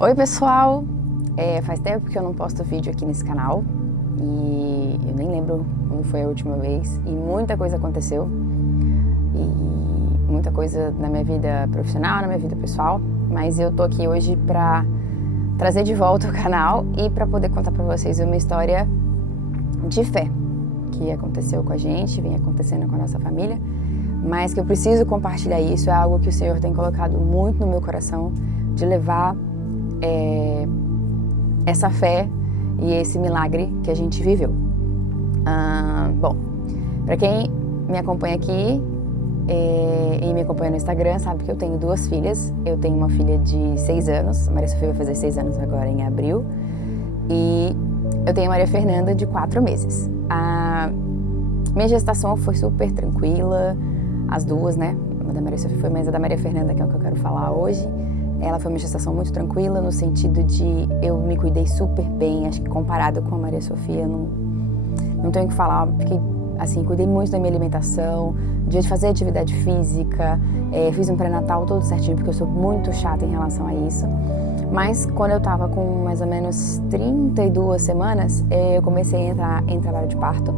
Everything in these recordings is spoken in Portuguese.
Oi pessoal, faz tempo que eu não posto vídeo aqui nesse canal e eu nem lembro quando foi a última vez e muita coisa aconteceu e muita coisa na minha vida profissional, na minha vida pessoal, mas eu tô aqui hoje pra trazer de volta o canal e pra poder contar pra vocês uma história de fé que aconteceu com a gente, vem acontecendo com a nossa família, mas que eu preciso compartilhar isso, é algo que o Senhor tem colocado muito no meu coração de levar essa fé e esse milagre que a gente viveu. Bom, para quem me acompanha aqui e me acompanha no Instagram, sabe que eu tenho duas filhas. Eu tenho uma filha de 6 anos, a Maria Sofia vai fazer 6 anos agora em abril, e eu tenho a Maria Fernanda de 4 meses. A minha gestação foi super tranquila, as duas, né? A da Maria Sofia foi, mas a da Maria Fernanda, que é o que eu quero falar hoje, ela foi uma gestação muito tranquila, no sentido de eu me cuidei super bem. Acho que comparado com a Maria Sofia, não tenho o que falar, porque assim, cuidei muito da minha alimentação, de fazer atividade física, fiz um pré-natal todo certinho, porque eu sou muito chata em relação a isso. Mas quando eu tava com mais ou menos 32 semanas, eu comecei a entrar em trabalho de parto.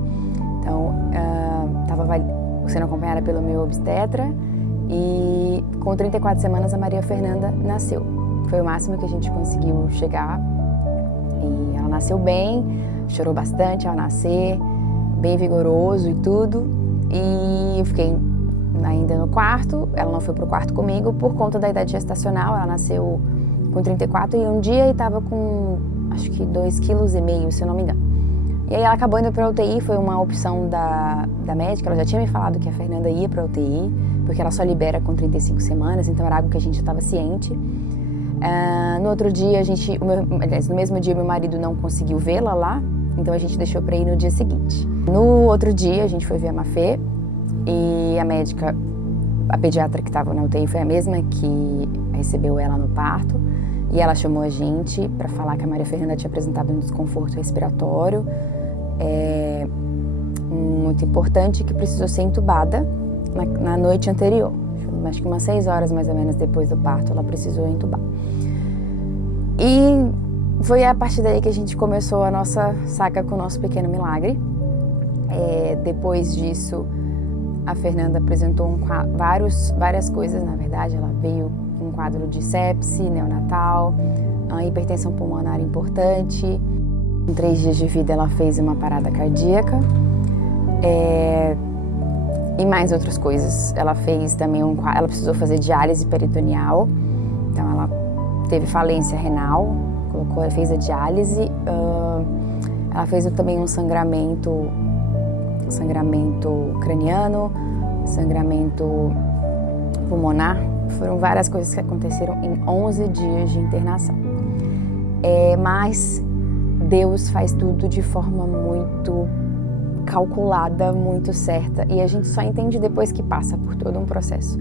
Então, tava sendo acompanhada pelo meu obstetra, e com 34 semanas a Maria Fernanda nasceu. Foi o máximo que a gente conseguiu chegar. E ela nasceu bem, chorou bastante ao nascer, bem vigoroso e tudo. E eu fiquei ainda no quarto, ela não foi pro quarto comigo por conta da idade gestacional. Ela nasceu com 34 e um dia e estava com, acho que 2,5 kg, se eu não me engano. E aí ela acabou indo pra UTI, foi uma opção da médica. Ela já tinha me falado que a Fernanda ia pra UTI, porque ela só libera com 35 semanas, então era algo que a gente estava ciente. No outro dia, no mesmo dia, meu marido não conseguiu vê-la lá, então a gente deixou pra ir no dia seguinte. No outro dia, a gente foi ver a Mafê, e a médica, a pediatra que estava na UTI, foi a mesma que recebeu ela no parto, e ela chamou a gente para falar que a Maria Fernanda tinha apresentado um desconforto respiratório muito importante, que precisou ser entubada na noite anterior. Acho que umas 6 horas mais ou menos depois do parto ela precisou entubar. E foi a partir daí que a gente começou a nossa saga com o nosso pequeno milagre. Depois disso, a Fernanda apresentou várias coisas, na verdade. Ela veio com um quadro de sepse neonatal, hipertensão pulmonar importante. Em 3 dias de vida ela fez uma parada cardíaca e mais outras coisas. Ela fez também ela precisou fazer diálise peritoneal, então ela teve falência renal, fez a diálise. Ela fez também um sangramento craniano, sangramento pulmonar. Foram várias coisas que aconteceram em 11 dias de internação. Mas Deus faz tudo de forma muito calculada, muito certa, e a gente só entende depois que passa por todo um processo.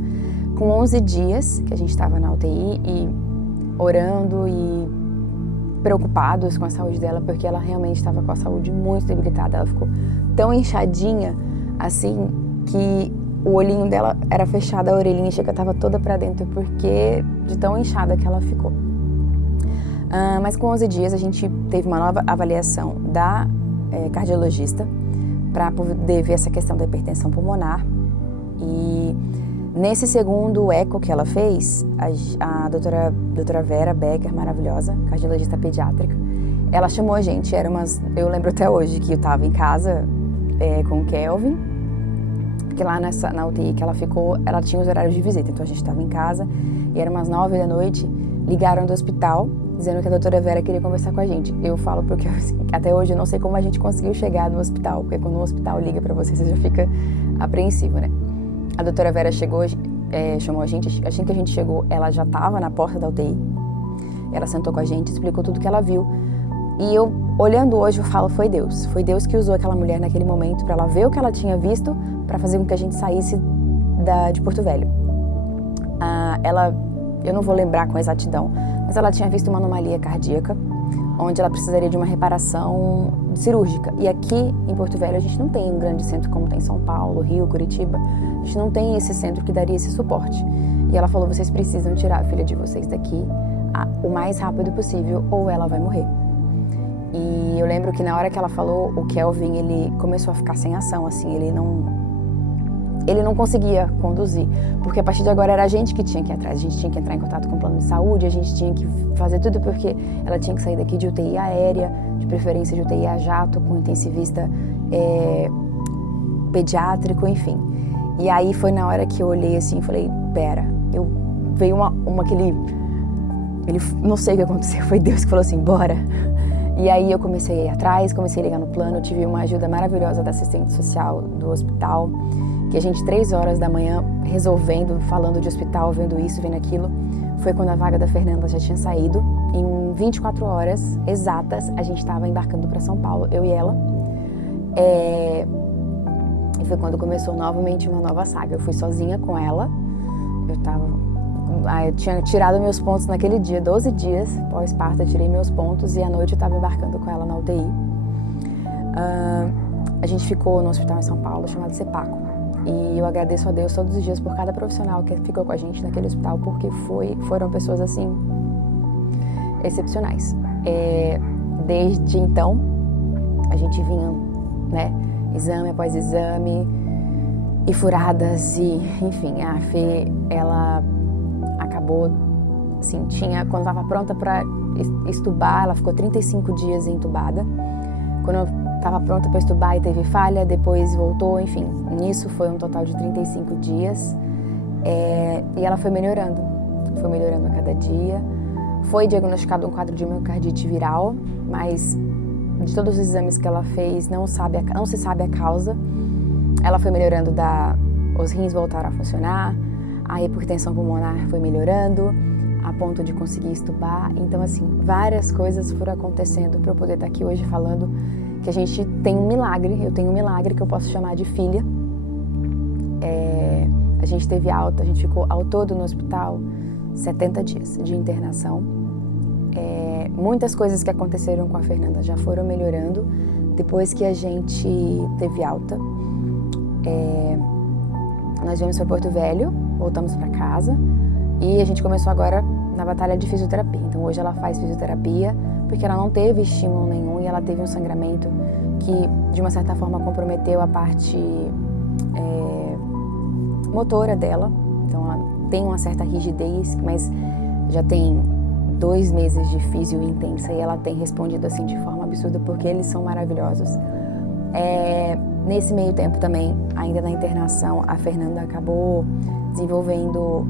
Com 11 dias que a gente estava na UTI e orando e preocupados com a saúde dela, porque ela realmente estava com a saúde muito debilitada. Ela ficou tão inchadinha assim que o olhinho dela era fechado, a orelhinha chega, estava toda para dentro, porque de tão inchada que ela ficou. Mas com 11 dias a gente teve uma nova avaliação da cardiologista para poder ver essa questão da hipertensão pulmonar. E nesse segundo eco que ela fez, a doutora Vera Becker, maravilhosa, cardiologista pediátrica, ela chamou a gente. Eu lembro até hoje que eu estava em casa com o Kelvin, porque lá na UTI que ela ficou, ela tinha os horários de visita, então a gente estava em casa e era umas 9 da noite, ligaram do hospital dizendo que a doutora Vera queria conversar com a gente. Eu falo porque até hoje eu não sei como a gente conseguiu chegar no hospital, porque quando o hospital liga pra você já fica apreensivo, né? A doutora Vera chegou, chamou a gente, assim que a gente chegou, ela já estava na porta da UTI, ela sentou com a gente, explicou tudo que ela viu. E eu, olhando hoje, eu falo, foi Deus que usou aquela mulher naquele momento para ela ver o que ela tinha visto, para fazer com que a gente saísse de Porto Velho. Eu não vou lembrar com exatidão, mas ela tinha visto uma anomalia cardíaca, onde ela precisaria de uma reparação cirúrgica. E aqui em Porto Velho a gente não tem um grande centro como tem em São Paulo, Rio, Curitiba. A gente não tem esse centro que daria esse suporte. E ela falou, vocês precisam tirar a filha de vocês daqui o mais rápido possível ou ela vai morrer. E eu lembro que na hora que ela falou, o Kelvin, ele começou a ficar sem ação, assim, ele não conseguia conduzir, porque a partir de agora era a gente que tinha que ir atrás, a gente tinha que entrar em contato com o plano de saúde, a gente tinha que fazer tudo porque ela tinha que sair daqui de UTI aérea, de preferência de UTI a jato, com intensivista pediátrico, enfim. E aí foi na hora que eu olhei assim e falei, pera, veio não sei o que aconteceu, foi Deus que falou assim, bora. E aí eu comecei a ir atrás, comecei a ligar no plano, eu tive uma ajuda maravilhosa da assistente social do hospital, que a gente 3 horas da manhã resolvendo, falando de hospital, vendo isso, vendo aquilo. Foi quando a vaga da Fernanda já tinha saído. Em 24 horas exatas, a gente estava embarcando para São Paulo, eu e ela. E foi quando começou novamente uma nova saga. Eu fui sozinha com ela. Eu tinha tirado meus pontos naquele dia, 12 dias pós-parto, eu tirei meus pontos e à noite eu estava embarcando com ela na UTI. A gente ficou no hospital em São Paulo chamado Sepaco. E eu agradeço a Deus todos os dias por cada profissional que ficou com a gente naquele hospital, porque foram pessoas assim excepcionais. Desde então, a gente vinha, né, exame após exame e furadas e, enfim, a Fê, ela acabou, assim, quando estava pronta para estubar, ela ficou 35 dias entubada. Quando eu estava pronta para estubar e teve falha, depois voltou, enfim, nisso foi um total de 35 dias. E ela foi melhorando a cada dia. Foi diagnosticado um quadro de miocardite viral, mas de todos os exames que ela fez, não se sabe a causa. Ela foi melhorando, os rins voltaram a funcionar, a hipertensão pulmonar foi melhorando, a ponto de conseguir estubar. Então, assim, várias coisas foram acontecendo para eu poder estar aqui hoje falando que a gente tem um milagre, eu tenho um milagre que eu posso chamar de filha. A gente teve alta, a gente ficou ao todo no hospital 70 dias de internação. Muitas coisas que aconteceram com a Fernanda já foram melhorando depois que a gente teve alta. Nós viemos para Porto Velho, voltamos para casa e a gente começou agora na batalha de fisioterapia. Então hoje ela faz fisioterapia porque ela não teve estímulo nenhum e ela teve um sangramento que de uma certa forma comprometeu a parte motora dela. Então ela tem uma certa rigidez, mas já tem 2 meses de fisio intensa e ela tem respondido assim de forma absurda porque eles são maravilhosos. Nesse meio tempo também, ainda na internação, a Fernanda acabou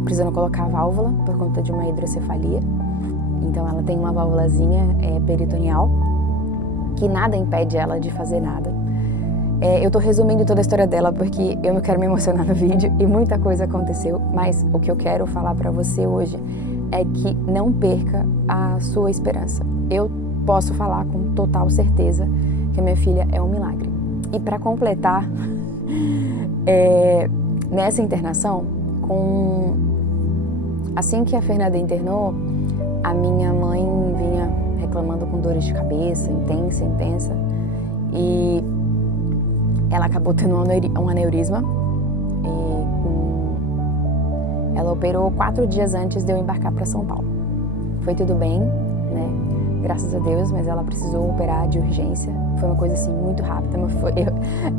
precisando colocar a válvula por conta de uma hidrocefalia. Então ela tem uma válvulazinha peritoneal que nada impede ela de fazer nada. Eu tô resumindo toda a história dela porque eu não quero me emocionar no vídeo e muita coisa aconteceu, mas o que eu quero falar pra você hoje é que não perca a sua esperança. Eu posso falar com total certeza que a minha filha é um milagre. E para completar, nessa internação, assim que a Fernanda internou, a minha mãe vinha reclamando com dores de cabeça, intensa, e ela acabou tendo um aneurisma. Ela operou 4 dias antes de eu embarcar para São Paulo. Foi tudo bem, né? Graças a Deus, mas ela precisou operar de urgência. Foi uma coisa assim muito rápida.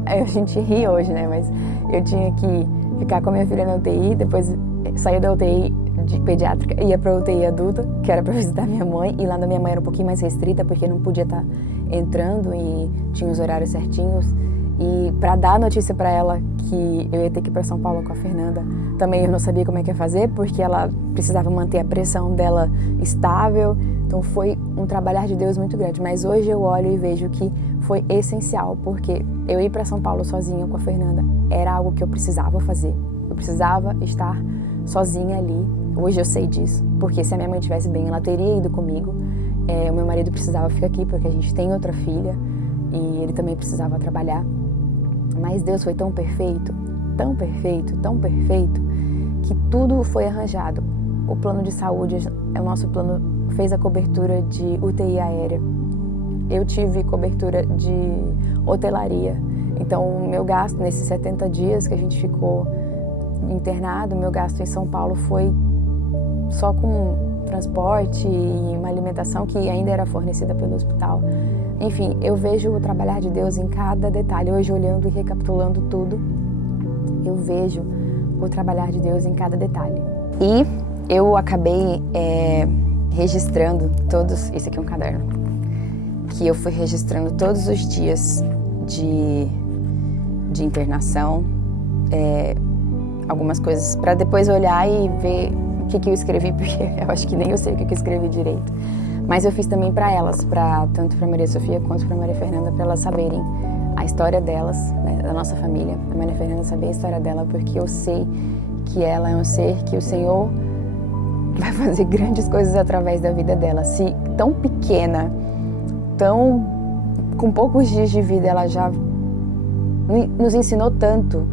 A gente ri hoje, né? Mas eu tinha que ficar com a minha filha na UTI, depois saía da UTI de pediátrica, ia para a UTI adulta, que era para visitar minha mãe, e lá da minha mãe era um pouquinho mais restrita, porque não podia estar entrando e tinha os horários certinhos. E para dar a notícia para ela que eu ia ter que ir para São Paulo com a Fernanda, também eu não sabia como é que ia fazer, porque ela precisava manter a pressão dela estável. Então foi um trabalhar de Deus muito grande. Mas hoje eu olho e vejo que foi essencial, porque eu ir para São Paulo sozinha com a Fernanda era algo que eu precisava fazer. Eu precisava estar sozinha ali. Hoje eu sei disso, porque se a minha mãe estivesse bem, ela teria ido comigo. O meu marido precisava ficar aqui, porque a gente tem outra filha e ele também precisava trabalhar. Mas Deus foi tão perfeito, que tudo foi arranjado. O plano de saúde, o nosso plano fez a cobertura de UTI aérea. Eu tive cobertura de hotelaria. Então, o meu gasto nesses 70 dias que a gente ficou internado, meu gasto em São Paulo foi só com transporte e uma alimentação que ainda era fornecida pelo hospital. Enfim, eu vejo o trabalhar de Deus em cada detalhe. Hoje, olhando e recapitulando tudo, eu vejo o trabalhar de Deus em cada detalhe. E eu acabei registrando todos... Esse aqui é um caderno. Que eu fui registrando todos os dias de internação. Algumas coisas para depois olhar e ver o que eu escrevi, porque eu acho que nem eu sei o que eu escrevi direito. Mas eu fiz também para elas, tanto para Maria Sofia quanto para Maria Fernanda, para elas saberem a história delas, né, da nossa família. A Maria Fernanda saber a história dela, porque eu sei que ela é um ser que o Senhor vai fazer grandes coisas através da vida dela. Se tão pequena, com poucos dias de vida, ela já nos ensinou tanto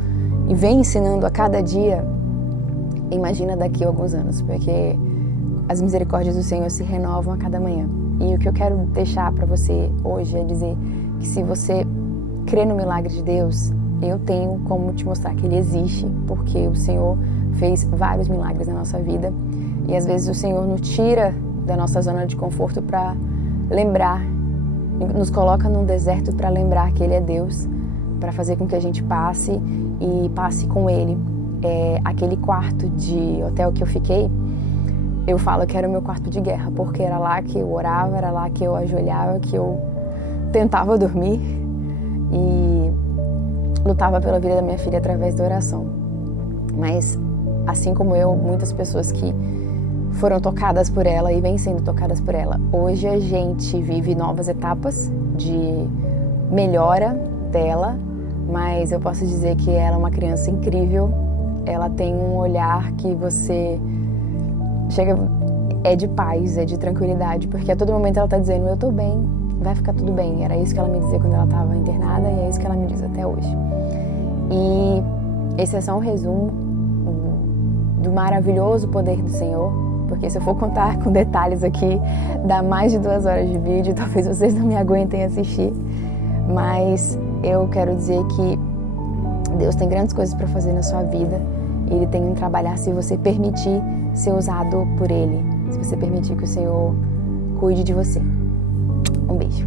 e vem ensinando a cada dia, imagina daqui a alguns anos, porque as misericórdias do Senhor se renovam a cada manhã. E o que eu quero deixar para você hoje é dizer que se você crê no milagre de Deus, eu tenho como te mostrar que Ele existe, porque o Senhor fez vários milagres na nossa vida. E às vezes o Senhor nos tira da nossa zona de conforto para lembrar, nos coloca num deserto para lembrar que Ele é Deus, para fazer com que a gente passe e passe com Ele. Aquele quarto de hotel que eu fiquei, eu falo que era o meu quarto de guerra, porque era lá que eu orava, era lá que eu ajoelhava, que eu tentava dormir e lutava pela vida da minha filha através da oração. Mas, assim como eu, muitas pessoas que foram tocadas por ela e vêm sendo tocadas por ela. Hoje a gente vive novas etapas de melhora dela, mas eu posso dizer que ela é uma criança incrível. Ela tem um olhar que você chega, é de paz, é de tranquilidade, porque a todo momento ela tá dizendo, eu tô bem, vai ficar tudo bem. Era isso que ela me dizia quando ela estava internada e é isso que ela me diz até hoje. E esse é só um resumo do maravilhoso poder do Senhor, porque se eu for contar com detalhes aqui, dá mais de 2 horas de vídeo, talvez vocês não me aguentem assistir, mas eu quero dizer que Deus tem grandes coisas para fazer na sua vida. Ele tem um trabalhar se você permitir ser usado por Ele, se você permitir que o Senhor cuide de você. Um beijo.